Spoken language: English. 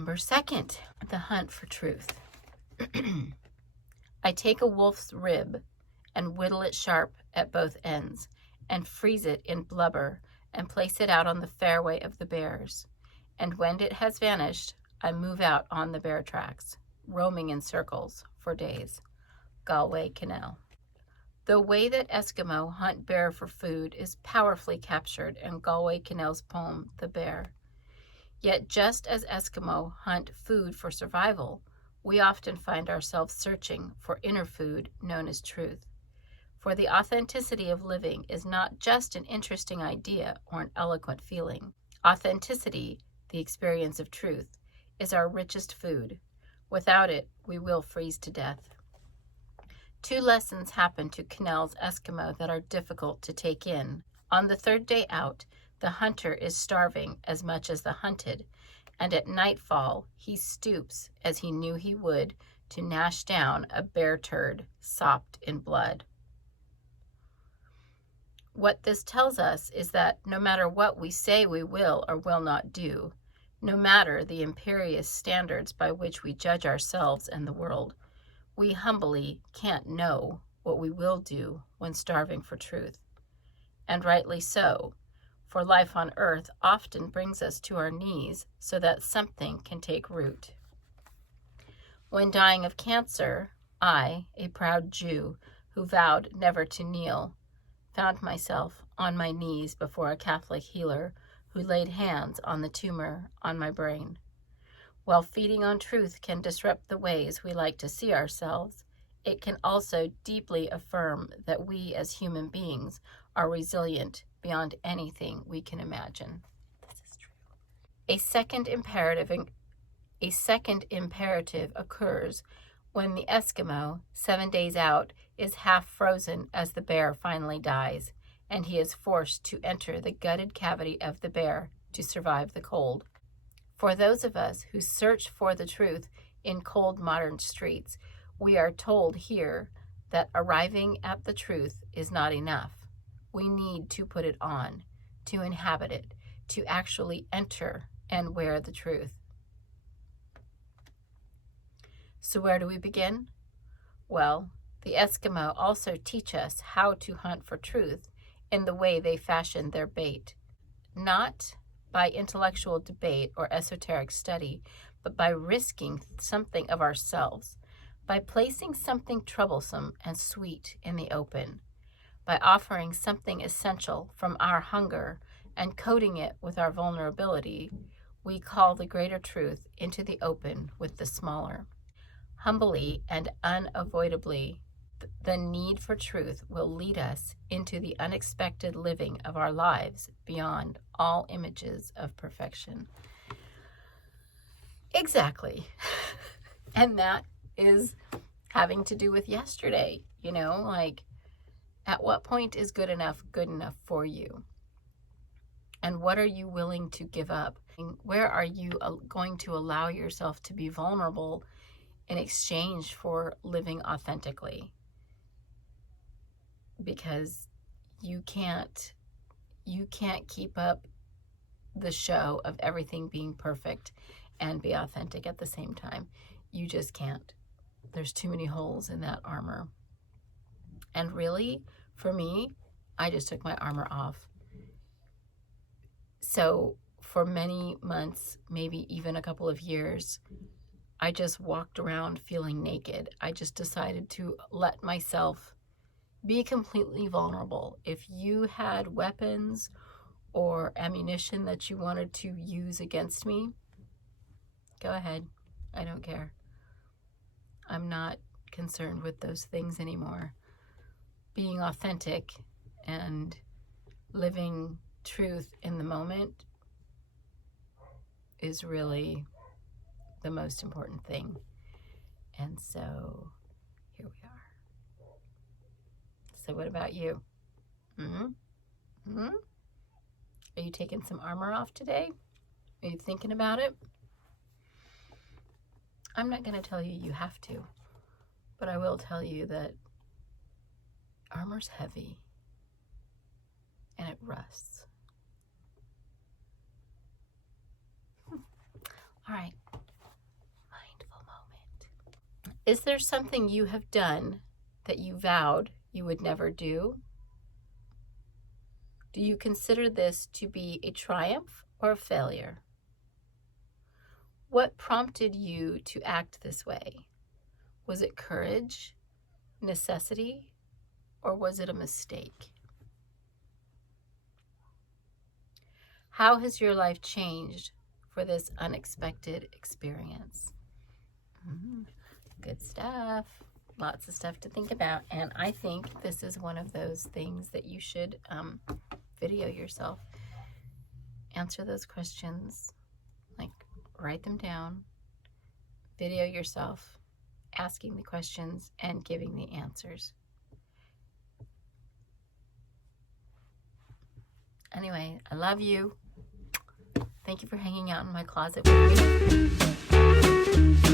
November 2nd, the hunt for truth. I take a wolf's rib and whittle it sharp at both ends and freeze it in blubber and place it out on the fairway of the bears. And when it has vanished, I move out on the bear tracks, roaming in circles for days. Galway Canal. The way that Eskimo hunt bear for food is powerfully captured in Galway Canal's poem, The Bear. Yet just as Eskimo hunt food for survival, we often find ourselves searching for inner food known as truth. For the authenticity of living is not just an interesting idea or an eloquent feeling. Authenticity, the experience of truth, is our richest food. Without it, we will freeze to death. Two lessons happen to Cannell's Eskimo that are difficult to take in. On the third day out, the hunter is starving as much as the hunted, and at nightfall he stoops, as he knew he would, to gnash down a bear turd sopped in blood. What this tells us is that no matter what we say we will or will not do, no matter the imperious standards by which we judge ourselves and the world, we humbly can't know what we will do when starving for truth. And rightly so, for life on earth often brings us to our knees so that something can take root. When dying of cancer, I, a proud Jew who vowed never to kneel, found myself on my knees before a Catholic healer who laid hands on the tumor on my brain. While feeding on truth can disrupt the ways we like to see ourselves, it can also deeply affirm that we as human beings are resilient beyond anything we can imagine. This is true. A second imperative occurs when the Eskimo, 7 days out, is half frozen as the bear finally dies, and he is forced to enter the gutted cavity of the bear to survive the cold. For those of us who search for the truth in cold modern streets, we are told here that arriving at the truth is not enough. We need to put it on, to inhabit it, to actually enter and wear the truth. So where do we begin? Well, the Eskimo also teach us how to hunt for truth in the way they fashion their bait, not by intellectual debate or esoteric study, but by risking something of ourselves, by placing something troublesome and sweet in the open, by offering something essential from our hunger and coating it with our vulnerability. We call the greater truth into the open with the smaller. Humbly and unavoidably, the need for truth will lead us into the unexpected living of our lives beyond all images of perfection. Exactly. And that is having to do with yesterday, like at what point is good enough for you? And what are you willing to give up? Where are you going to allow yourself to be vulnerable in exchange for living authentically? Because you can't keep up the show of everything being perfect and be authentic at the same time. You just can't. There's too many holes in that armor. And really, for me, I just took my armor off. So for many months, maybe even a couple of years, I just walked around feeling naked. I just decided to let myself be completely vulnerable. If you had weapons or ammunition that you wanted to use against me, go ahead. I don't care. I'm not concerned with those things anymore. Being authentic and living truth in the moment is really the most important thing. And so here we are. So what about you? Are you taking some armor off today? Are you thinking about it? I'm not going to tell you you have to, but I will tell you that armor's heavy and it rusts. All right. Is there something you have done that you vowed you would never do? Do you consider this to be a triumph or a failure? What prompted you to act this way? Was it courage, necessity, or was it a mistake? How has your life changed for this unexpected experience? Good stuff. Lots of stuff to think about. And I think this is one of those things that you should video yourself. Answer those questions. Like, write them down. Video yourself asking the questions and giving the answers. Anyway, I love you. Thank you for hanging out in my closet with me.